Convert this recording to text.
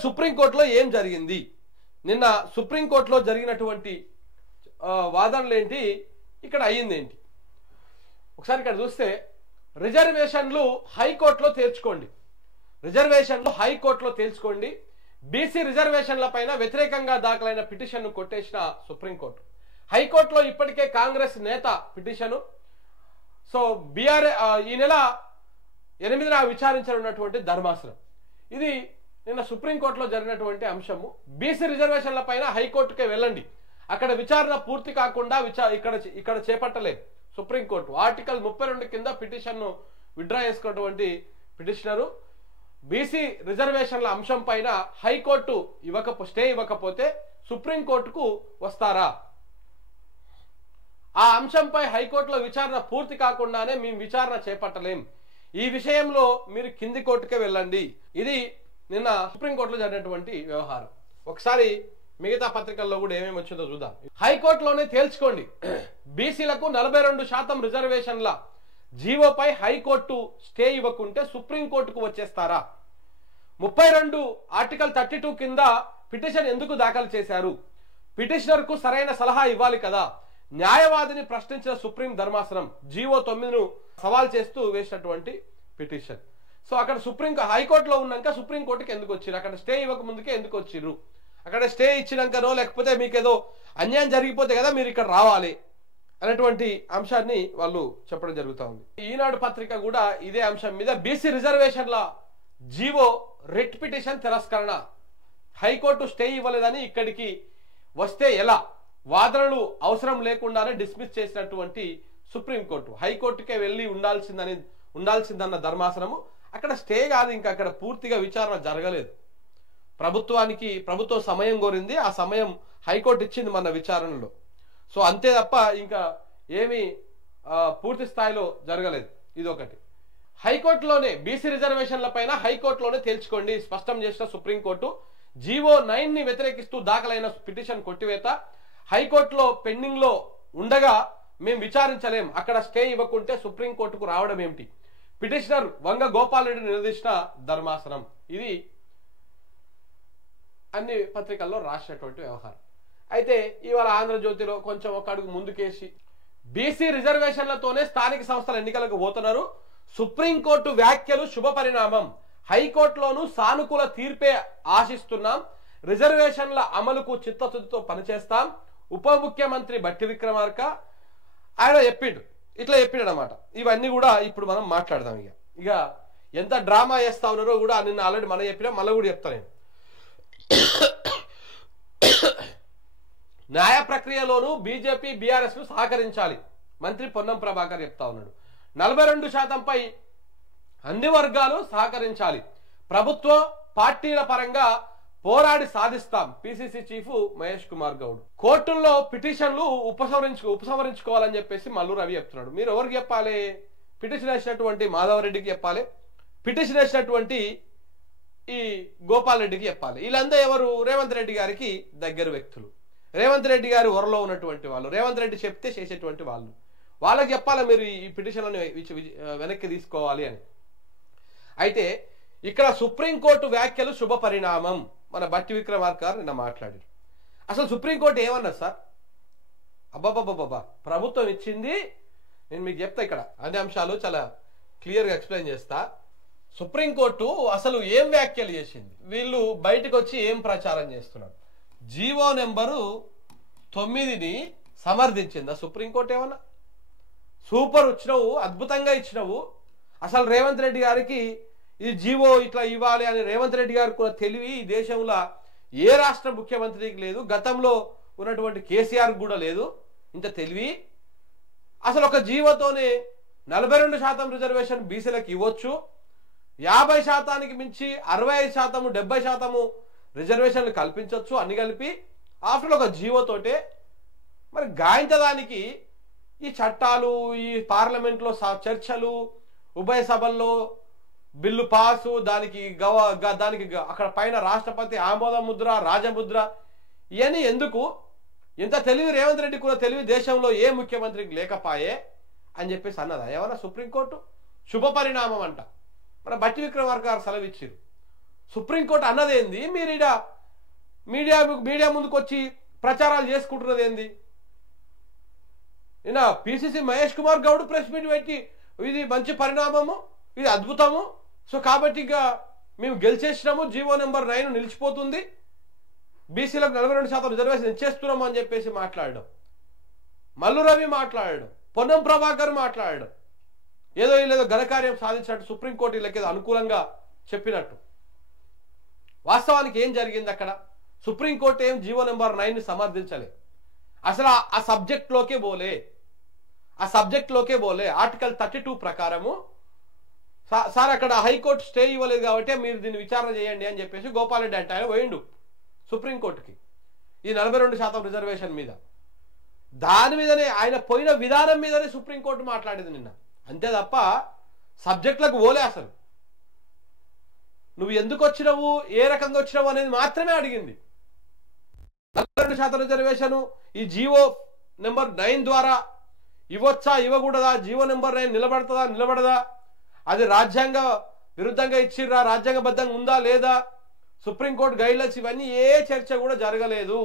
అసలు సుప్రీంకోర్టులో ఏం జరిగింది? నిన్న సుప్రీంకోర్టులో జరిగినటువంటి వాదనలు ఏంటి, ఇక్కడ అయ్యింది ఏంటి? ఒకసారి ఇక్కడ చూస్తే రిజర్వేషన్లు హైకోర్టులో తేల్చుకోండి, రిజర్వేషన్లు హైకోర్టులో తేల్చుకోండి. బీసీ రిజర్వేషన్ల పైన వ్యతిరేకంగా దాఖలైన పిటిషన్ను కొట్టేసిన సుప్రీంకోర్టు. హైకోర్టులో ఇప్పటికే కాంగ్రెస్ నేత పిటిషను. సో ఈ నెల 8న విచారించనున్నటువంటి ధర్మాసనం. ఇది నిన్న సుప్రీంకోర్టులో జరిగినటువంటి అంశము. బీసీ రిజర్వేషన్ల పైన హైకోర్టుకే వెళ్ళండి, అక్కడ విచారణ పూర్తి కాకుండా ఇక్కడ చేపట్టలేదు సుప్రీంకోర్టు. ఆర్టికల్ 32 కింద పిటిషన్ను విత్డ్రా చేసుకున్నటువంటి పిటిషనరు బీసీ రిజర్వేషన్ల అంశం పైన హైకోర్టు స్టే ఇవ్వకపోతే సుప్రీంకోర్టుకు వస్తారా? ఆ అంశంపై హైకోర్టులో విచారణ పూర్తి కాకుండానే మేము విచారణ చేపట్టలేం, ఈ విషయంలో మీరు కింది కోర్టుకే వెళ్ళండి. ఇది నిన్న సుప్రీంకోర్టులో జరిగినటువంటి వ్యవహారం. ఒకసారి మిగతా పత్రికల్లో కూడా ఏమేమి వచ్చిందో చూద్దాం. హైకోర్టులోనే తేల్చుకోండి, బీసీలకు 42% రిజర్వేషన్ల జీవోపై హైకోర్టు స్టే ఇవ్వకుంటే సుప్రీంకోర్టుకు వచ్చేస్తారా? 32 ఆర్టికల్ 32 కింద పిటిషన్ ఎందుకు దాఖలు చేశారు? పిటిషనర్ కు సరైన సలహా ఇవ్వాలి కదా. న్యాయవాదిని ప్రశ్నించిన సుప్రీం ధర్మాసనం జీవో 9ను సవాల్ చేస్తూ వేసినటువంటి పిటిషన్. సో అక్కడ హైకోర్టులో ఉన్నాక సుప్రీంకోర్టుకి ఎందుకు వచ్చిర్రు? అక్కడ స్టే ఇవ్వక ముందుకే ఎందుకు వచ్చిర్రు? అక్కడ స్టే ఇచ్చినాకనో లేకపోతే మీకేదో అన్యాయం జరిగిపోతే కదా మీరు ఇక్కడ రావాలి అనేటువంటి అంశాన్ని వాళ్ళు చెప్పడం జరుగుతూ ఉంది. ఈనాడు పత్రిక కూడా ఇదే అంశం మీద బీసీ రిజర్వేషన్ల జీవో రిట్ పిటిషన్ తిరస్కరణ, హైకోర్టు స్టే ఇవ్వలేదని ఇక్కడికి వస్తే ఎలా, వాదనలు అవసరం లేకుండానే డిస్మిస్ చేసినటువంటి సుప్రీంకోర్టు. హైకోర్టుకే వెళ్ళి ఉండాల్సిందన్న ధర్మాసనము అక్కడ స్టే కాదు, ఇంకా అక్కడ పూర్తిగా విచారణ జరగలేదు. ప్రభుత్వం సమయం కోరింది, ఆ సమయం హైకోర్టు ఇచ్చింది మన విచారణలో. సో అంతే తప్ప ఇంకా ఏమీ పూర్తి స్థాయిలో జరగలేదు. ఇదొకటి. హైకోర్టులోనే బీసీ రిజర్వేషన్ల పైన హైకోర్టులోనే తేల్చుకోండి స్పష్టం చేసిన సుప్రీంకోర్టు. జీవో 9ని వ్యతిరేకిస్తూ దాఖలైన పిటిషన్ కొట్టివేత హైకోర్టులో పెండింగ్ లో ఉండగా మేము విచారించలేం, అక్కడ స్టే ఇవ్వకుంటే సుప్రీంకోర్టుకు రావడం ఏమిటి? పిటిషనర్ వంగ గోపాల్ రెడ్డి నిలదీసిన ధర్మాసనం. ఇది అన్ని పత్రికల్లో రాసినటువంటి వ్యవహారం. అయితే ఇవాళ ఆంధ్రజ్యోతిలో కొంచెం ఒక అడుగు ముందుకేసి బీసీ రిజర్వేషన్లతోనే స్థానిక సంస్థల ఎన్నికలకు పోతున్నారు, సుప్రీంకోర్టు వ్యాఖ్యలు శుభ పరిణామం, హైకోర్టులోనూ సానుకూల తీర్పే ఆశిస్తున్నాం, రిజర్వేషన్ల అమలుకు చిత్తశుద్ధితో పనిచేస్తాం, ఉప ముఖ్యమంత్రి బట్టి విక్రమార్క ఆయన ఇట్లా చెప్పిండు అనమాట. ఇవన్నీ కూడా ఇప్పుడు మనం మాట్లాడదాం. ఇక ఎంత డ్రామా చేస్తా ఉన్నారో కూడా నిన్న ఆల్రెడీ మనం చెప్పినా, మళ్ళీ కూడా చెప్తా నేను. న్యాయ ప్రక్రియలోనూ బీజేపీ బీఆర్ఎస్ ను సహకరించాలి, మంత్రి పొన్నం ప్రభాకర్ చెప్తా ఉన్నాడు. 42%పై అన్ని వర్గాలు సహకరించాలి, ప్రభుత్వ పార్టీల పరంగా పోరాడి సాధిస్తాం, పిసిసి చీఫ్ మహేష్ కుమార్ గౌడ్. కోర్టుల్లో పిటిషన్లు ఉపసంహరించుకోవాలని చెప్పేసి మల్లు రవి చెప్తున్నాడు. మీరు ఎవరికి చెప్పాలి? పిటిషన్ వేసినటువంటి మాధవరెడ్డికి చెప్పాలి, పిటిషన్ వేసినటువంటి ఈ గోపాల్ రెడ్డికి చెప్పాలి. వీళ్ళంతా ఎవరు? రేవంత్ రెడ్డి గారికి దగ్గర వ్యక్తులు, రేవంత్ రెడ్డి గారి ఒరలో ఉన్నటువంటి వాళ్ళు, రేవంత్ రెడ్డి చెప్తే చేసేటువంటి వాళ్ళు. వాళ్ళకి చెప్పాలి మీరు ఈ పిటిషన్లను వెనక్కి తీసుకోవాలి అని. అయితే ఇక్కడ సుప్రీంకోర్టు వ్యాఖ్యలు శుభ పరిణామం, మన బట్టి విక్రమార్క గారు నిన్న మాట్లాడారు. అసలు సుప్రీంకోర్టు ఏమన్నా సార్? అబ్బాబ్బాబ్బా, ప్రభుత్వం ఇచ్చింది, నేను మీకు చెప్తా ఇక్కడ అన్ని అంశాలు చాలా క్లియర్గా ఎక్స్ప్లెయిన్ చేస్తా. సుప్రీంకోర్టు అసలు ఏం వ్యాఖ్యలు చేసింది, వీళ్ళు బయటకు వచ్చి ఏం ప్రచారం చేస్తున్నారు? జీవో నెంబరు 9ని సమర్థించిందా సుప్రీంకోర్టు? ఏమన్నా సూపర్ ఇచ్చినవు, అద్భుతంగా ఇచ్చినవు. అసలు రేవంత్ రెడ్డి గారికి ఈ జీవో ఇట్లా ఇవ్వాలి అని రేవంత్ రెడ్డి గారికి కూడా తెలివి ఈ దేశంలో ఏ రాష్ట్ర ముఖ్యమంత్రికి లేదు, గతంలో ఉన్నటువంటి కేసీఆర్ కూడా లేదు ఇంత తెలివి. అసలు ఒక జీవోతోనే 42% రిజర్వేషన్ బీసీలకు ఇవ్వచ్చు, 50% మించి 65%, 70% రిజర్వేషన్లు కల్పించవచ్చు, అన్ని కలిపి ఆఫ్టర్ ఒక జీవోతోటే. మరి గాయంతదానికి ఈ చట్టాలు, ఈ పార్లమెంట్లో చర్చలు, ఉభయ సభల్లో బిల్లు పాసు, దానికి అక్కడ పైన రాష్ట్రపతి ఆమోద ముద్ర, రాజముద్ర, ఇవన్నీ ఎందుకు? ఎంత తెలివి రేవంత్ రెడ్డి కూడా తెలివి దేశంలో ఏ ముఖ్యమంత్రికి లేకపాయే అని చెప్పేసి అన్నదా ఏమన్నా సుప్రీంకోర్టు? శుభ పరిణామం అంట. మన బట్టి విక్రమార్క గారు సెలవిచ్చారు. సుప్రీంకోర్టు అన్నదేంది? మీరు ఇడ మీడియా ముందుకు వచ్చి ప్రచారాలు చేసుకుంటున్నది ఏంది? ఈయన PCC Mahesh Kumar Goud press meet పెట్టి ఇది మంచి పరిణామము, ఇది అద్భుతము, సో కాబట్టి ఇక మేము గెలిచేసినాము, జీవో నెంబర్ 9 నిలిచిపోతుంది, బీసీలకు 42% రిజర్వేషన్ ఇచ్చేస్తున్నాము అని చెప్పేసి మాట్లాడడం, మల్లు రవి మాట్లాడడం, పొన్నం ప్రభాకర్ మాట్లాడడం, ఏదో లేదో ఘనకార్యం సాధించినట్టు సుప్రీంకోర్టు వీళ్ళకి అనుకూలంగా చెప్పినట్టు. వాస్తవానికి ఏం జరిగింది అక్కడ? సుప్రీంకోర్టు ఏం జీవో నెంబర్ 9ని సమర్థించలే, అసలు ఆ సబ్జెక్ట్లోకే బోలే. ఆర్టికల్ 32 ప్రకారము సార్ అక్కడ హైకోర్టు స్టే ఇవ్వలేదు కాబట్టి మీరు దీన్ని విచారణ చేయండి అని చెప్పేసి గోపాలరెడ్డి అంటే ఆయన పోయిండు సుప్రీంకోర్టుకి ఈ 42% రిజర్వేషన్ మీద. దాని మీదనే ఆయన పోయిన విధానం మీదనే సుప్రీంకోర్టు మాట్లాడేది నిన్న, అంతే తప్ప సబ్జెక్టులకు పోలే. అసలు నువ్వు ఎందుకు వచ్చినావు, ఏ రకంగా వచ్చినావు అనేది మాత్రమే అడిగింది. 42% రిజర్వేషన్ ఈ జీవో నెంబర్ 9 ద్వారా ఇవ్వచ్చా ఇవ్వకూడదా, జీవో నెంబర్ 9 నిలబడదా, అది రాజ్యాంగ విరుద్ధంగా ఇచ్చిర్రా, రాజ్యాంగబద్ధంగా ఉందా లేదా, సుప్రీంకోర్టు గైడ్లైన్స్, ఇవన్నీ ఏ చర్చ కూడా జరగలేదు.